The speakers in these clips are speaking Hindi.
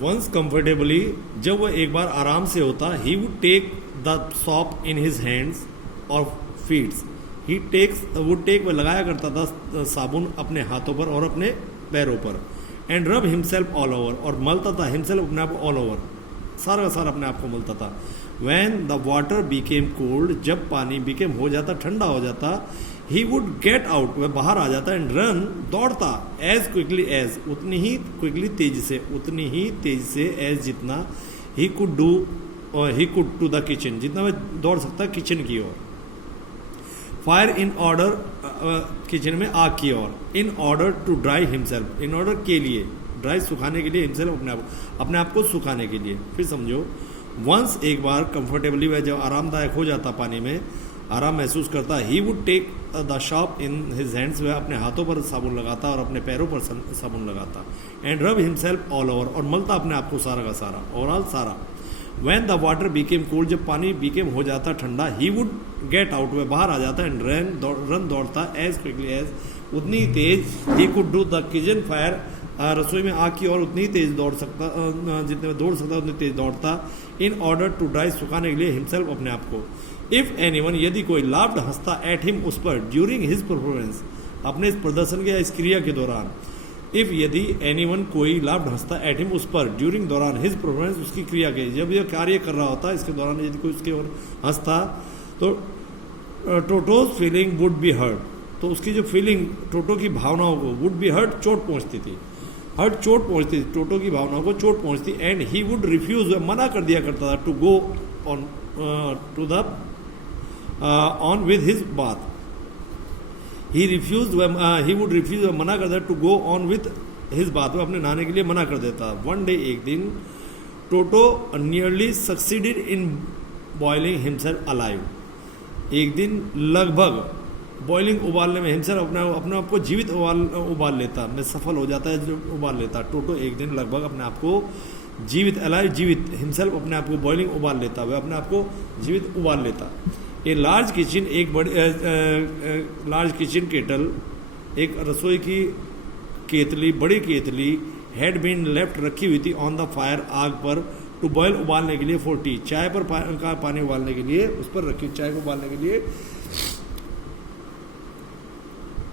वंस कंफर्टेबली, जब वह एक बार आराम से होता, he would take the soap in his hands और फीट्स, वुड टेक, वह लगाया करता था साबुन अपने हाथों पर और अपने पैरों पर, एंड रब हिमसेल्फ ऑल ओवर, और मलता था हिमसेल्फ अपने आप को ऑल ओवर, सारा का सारा अपने आप को मलता था। When the water Beckham cold, जब पानी बीकेम हो जाता, ठंडा हो जाता, ही वुड गेट आउट, वह बाहर आ जाता, एंड रन, दौड़ता, एज क्विकली एज, उतनी ही क्विकली तेजी से, उतनी ही तेजी से, एज जितना, he could to the kitchen, जितना वह दौड़ सकता किचन की ओर। फायर इन ऑर्डर, किचन में आग की ओर, in order to dry himself, in order के लिए, ड्राई सुखाने के लिए, हिमसेल्फ अपने आप को सुखाने के लिए। फिर समझो, वंस एक बार कंफर्टेबली, वह जब आरामदायक हो जाता, पानी में आराम महसूस करता, he would take the soap in his hands, वह अपने हाथों पर साबुन लगाता और अपने पैरों पर साबुन लगाता, एंड रब हिमसेल्फ ऑल ओवर, और मलता अपने आप को सारा का सारा, ओवरऑल सारा। When the water Beckham cold, जब पानी बीकेम हो जाता ठंडा, ही वुड गेट आउट, वह बाहर आ जाता, एंड रन दौड़ता, एज क्विकली एज, उतनी ही तेज, he could do the kitchen fire, रसोई में आग की ओर उतनी ही तेज दौड़ सकता, जितने में दौड़ सकता उतनी तेज दौड़ता, इन ऑर्डर टू ड्राई, सुखाने के लिए, हिमसेल्फ अपने आप को। इफ एनीवन, यदि कोई लाफ्ड, हंसता, एट हिम, उस पर, ड्यूरिंग हिज परफॉर्मेंस, अपने इस प्रदर्शन के या इस क्रिया के दौरान, इफ यदि एनीवन कोई लाफ्ड, हंसता, एट हिम, उस पर, ड्यूरिंग दौरान, हिज परफॉर्मेंस, उसकी क्रिया के, जब यह कार्य कर रहा होता, इसके दौरान यदि कोई उसके ओर हंसता, तो Toto's feeling would be hurt, तो उसकी जो फीलिंग, टोटो की भावनाओं को, वुड बी हर्ट, चोट पहुंचती थी, हर्ट चोट पहुंचती थी, टोटो की भावनाओं को चोट पहुंचती, एंड ही वुड रिफ्यूज, मना कर दिया करता था, to go on to the on with his bath, he would refuse, मना कर देता, to go on with his bath, वह अपने नहाने के लिए मना कर देता। वन डे, एक दिन, Toto nearly succeeded in boiling himself alive, एक दिन लगभग बॉइलिंग, उबालने में, हिमसेल्फ अपने आप को जीवित उबाल लेता, में सफल हो जाता है, जो उबाल लेता। टोटो एक दिन लगभग अपने आप को जीवित, अलाइव जीवित, हिमसेल्फ अपने आप को बॉइलिंग उबाल लेता, वह अपने आप को जीवित उबाल लेता। ए लार्ज किचन, एक बड़ी लार्ज किचन केटल, एक रसोई की केतली, बड़ी केतली, हैड बीन लेफ्ट, रखी हुई थी, ऑन द फायर, आग पर, टू बॉयल, उबालने के लिए, फॉर टी, चाय पर का पानी उबालने के लिए, उस पर रखी, चाय को उबालने के लिए।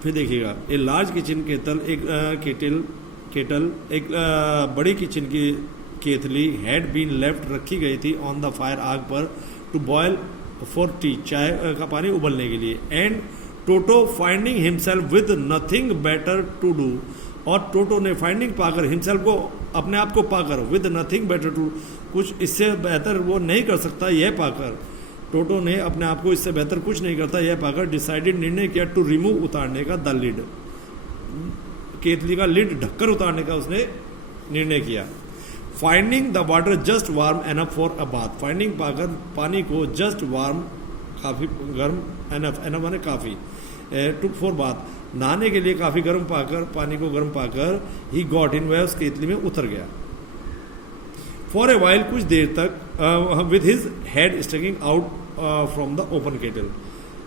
फिर देखिएगा, ए लार्ज किचन केतल, एक केटल, एक बड़ी किचन की केतली, हैड बीन लेफ्ट, रखी गई थी, ऑन द फायर, आग पर, टू बॉयल, फॉर टी, चाय का पानी उबलने के लिए। And Toto finding himself with nothing better to do, और टोटो ने फाइंडिंग पाकर, हिमसेल्फ को, अपने आप को पाकर, विद नथिंग बेटर टू, कुछ इससे बेहतर वो नहीं कर सकता, यह पाकर, टोटो ने अपने आप को इससे बेहतर कुछ नहीं करता, यह पाकर, डिसाइडेड, निर्णय किया, टू रिमूव, उतारने का, द लिड, केतली का लिड, ढक्कन उतारने का उसने निर्णय किया। Finding the water just warm enough for a bath, finding पाकर, पानी को, जस्ट वार्म, काफ़ी गर्म, एनफ माने काफ़ी, टू फॉर बाथ, नहाने के लिए काफ़ी गर्म पाकर, पानी को गर्म पाकर, ही गॉट इन, वह उस केतली में उतर गया। फॉर ए वाइल, कुछ देर तक, with his head sticking out from the open kettle,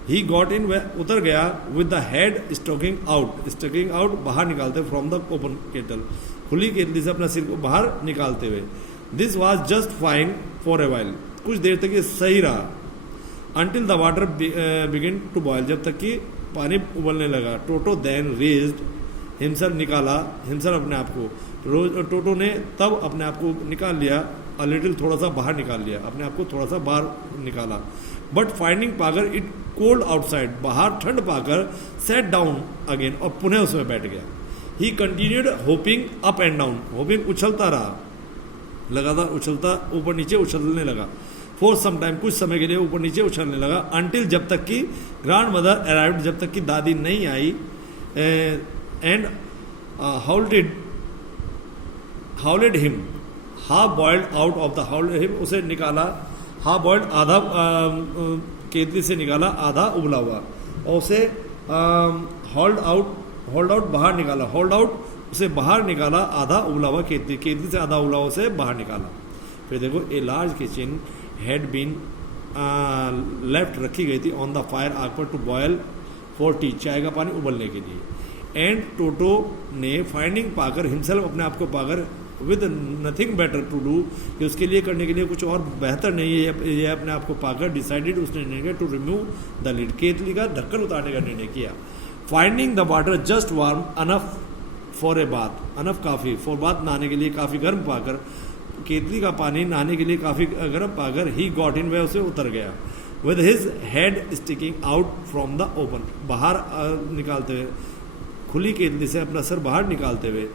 he got in, वह उतर गया, with the head sticking out, बाहर निकालते, फ्रॉम द ओपन केटल, खुली केतली से अपना सिर को बाहर निकालते हुए। This was just fine for a while, कुछ देर तक ये सही रहा, until the water begin to boil, जब तक कि पानी उबलने लगा। टोटो देन रेज्ड हिमसेल्फ, निकाला हिमसेल्फ अपने आप को, टोटो ने तब अपने आप को निकाल लिया, अ लिटिल, थोड़ा सा बाहर निकाल लिया, अपने आप को थोड़ा सा बाहर निकाला। बट फाइंडिंग पाकर, इट कोल्ड आउटसाइड, बाहर ठंड पाकर, सेट डाउन अगेन, और पुनः उसमें बैठ गया। He continued hopping up and down, hopping उछलता रहा, लगातार उछलता, ऊपर नीचे उछलने लगा, फॉर सम टाइम, कुछ समय के लिए ऊपर नीचे उछलने लगा, अंटिल, जब तक कि ग्रैंड मदर अराइव्ड, जब तक कि दादी नहीं आई, and hauled him, half boiled out of the, hauled him, उसे निकाला, हाफ बॉइल्ड, आधा केतली से निकाला, आधा उबला हुआ, और उसे होल्ड आउट बाहर निकाला, होल्ड आउट उसे बाहर निकाला, आधा उबला हुआ, केतली से आधा उबला हुआ उसे बाहर निकाला। फिर देखो, a large kitchen had been left, रखी गई थी, ऑन द फायर, आग पर, टू बॉयल, फॉर टी, चाय का पानी उबलने के लिए। एंड टोटो ने फाइंडिंग पाकर, हिमसेल्फ अपने आप को पाकर, with nothing better to do, कि उसके लिए करने के लिए कुछ और बेहतर नहीं है, ये अपने आप को पाकर डिसाइडेड, उसने निर्णय किया टू रिमूव द लिड, केतली का ढक्कन उतारने का निर्णय किया। Finding the water just warm enough for a bath, enough काफ़ी, फॉर बाथ नहाने के लिए काफ़ी गर्म पाकर, केतली का पानी नहाने के लिए काफ़ी गर्म पाकर, ही गॉट इन, वह उसे उतर गया। With his head sticking out from the open, बाहर निकालते हुए, खुली केतली से अपना सर बाहर निकालते हुए।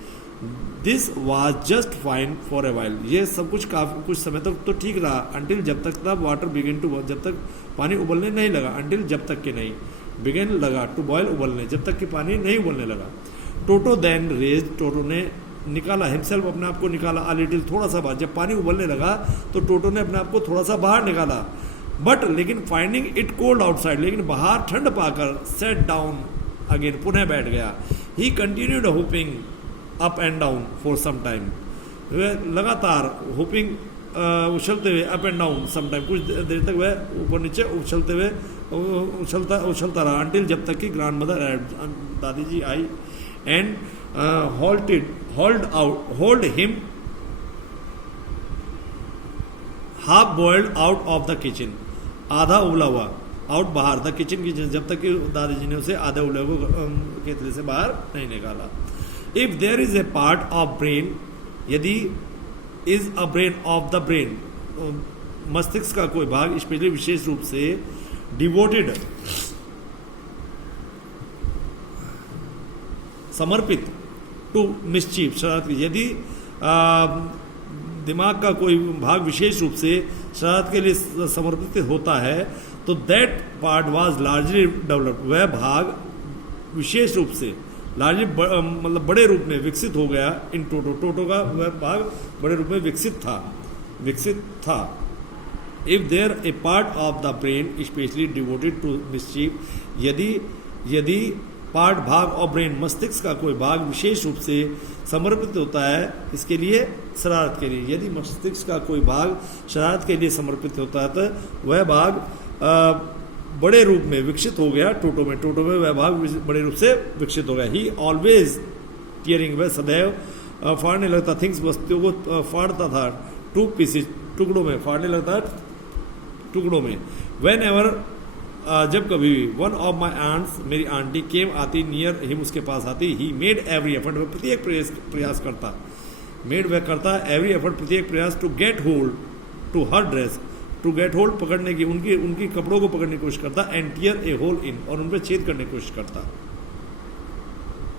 This was just fine for a while, ये सब कुछ काफी कुछ समय तक तो ठीक रहा, अंटिल जब तक द वाटर बिगिन टू, जब तक पानी उबलने नहीं लगा, अंटिल जब तक के नहीं, बिगिन लगा, टू बॉयल उबलने, जब तक कि पानी नहीं उबलने लगा। टोटो देन रेज, टोटो ने निकाला, हिमसेल्फ अपने आप को निकाला, अ लिटिल थोड़ा सा बाहर, जब पानी उबलने लगा तो टोटो ने अपने आप को थोड़ा सा बाहर निकाला। बट लेकिन फाइंडिंग इट कोल्ड आउटसाइड, लेकिन बाहर ठंड पाकर, सेट डाउन अगेन, पुनः बैठ गया। He continued hopping up and down for some time, वह लगातार होपिंग उछलते हुए up and down some time, कुछ देर तक वह ऊपर नीचे उछलते हुए उछलता रहा, अंटिल जब तक कि ग्रैंड मदर, दादी जी आई and hold him half boiled out of the kitchen, आधा उबला हुआ, आउट बाहर, द किचन किचन, जब तक कि दादी जी ने उसे आधे उबले को केतली से बाहर नहीं निकाला। If there is a part of brain, यदि is a brain of the brain, मस्तिष्क का कोई भाग, स्पेशली विशेष रूप से डिवोटेड, समर्पित, टू मिसचीफ, शरारत की, यदि दिमाग का कोई भाग विशेष रूप से शरारत के लिए समर्पित होता है, तो that part was largely developed, वह भाग विशेष रूप से, लार्जली मतलब बड़े रूप में विकसित हो गया, इन टोटो, टोटो का वह भाग बड़े रूप में विकसित था। If there a part of the brain specially devoted to mischief, यदि पार्ट भाग और ब्रेन, मस्तिष्क का कोई भाग विशेष रूप से समर्पित होता है, इसके लिए, शरारत के लिए, यदि मस्तिष्क का कोई भाग शरारत के लिए समर्पित होता है तो वह भाग बड़े रूप में विकसित हो गया टोटो में वह भाग बड़े रूप से विकसित हो गया। ही ऑलवेज टीयरिंग, वह सदैव फाड़ने लगता, थिंग्स, वस्तुओं को फाड़ता था, टू पीसेस, टुकड़ों में, फाड़ने लगता टुकड़ों में। वेन एवर, जब कभी भी, वन ऑफ माई आंट्स, मेरी आंटी, केम आती, नियर हिम, उसके पास आती, ही मेड एवरी एफर्ट, वह प्रत्येक प्रयास करता, मेड वह करता, एवरी एफर्ट, प्रत्येक प्रयास, to get hold to her dress, to get hold, पकड़ने की, उनकी कपड़ों को पकड़ने की कोशिश करता, and tear a hole in, और उन पर छेद करने की कोशिश करता।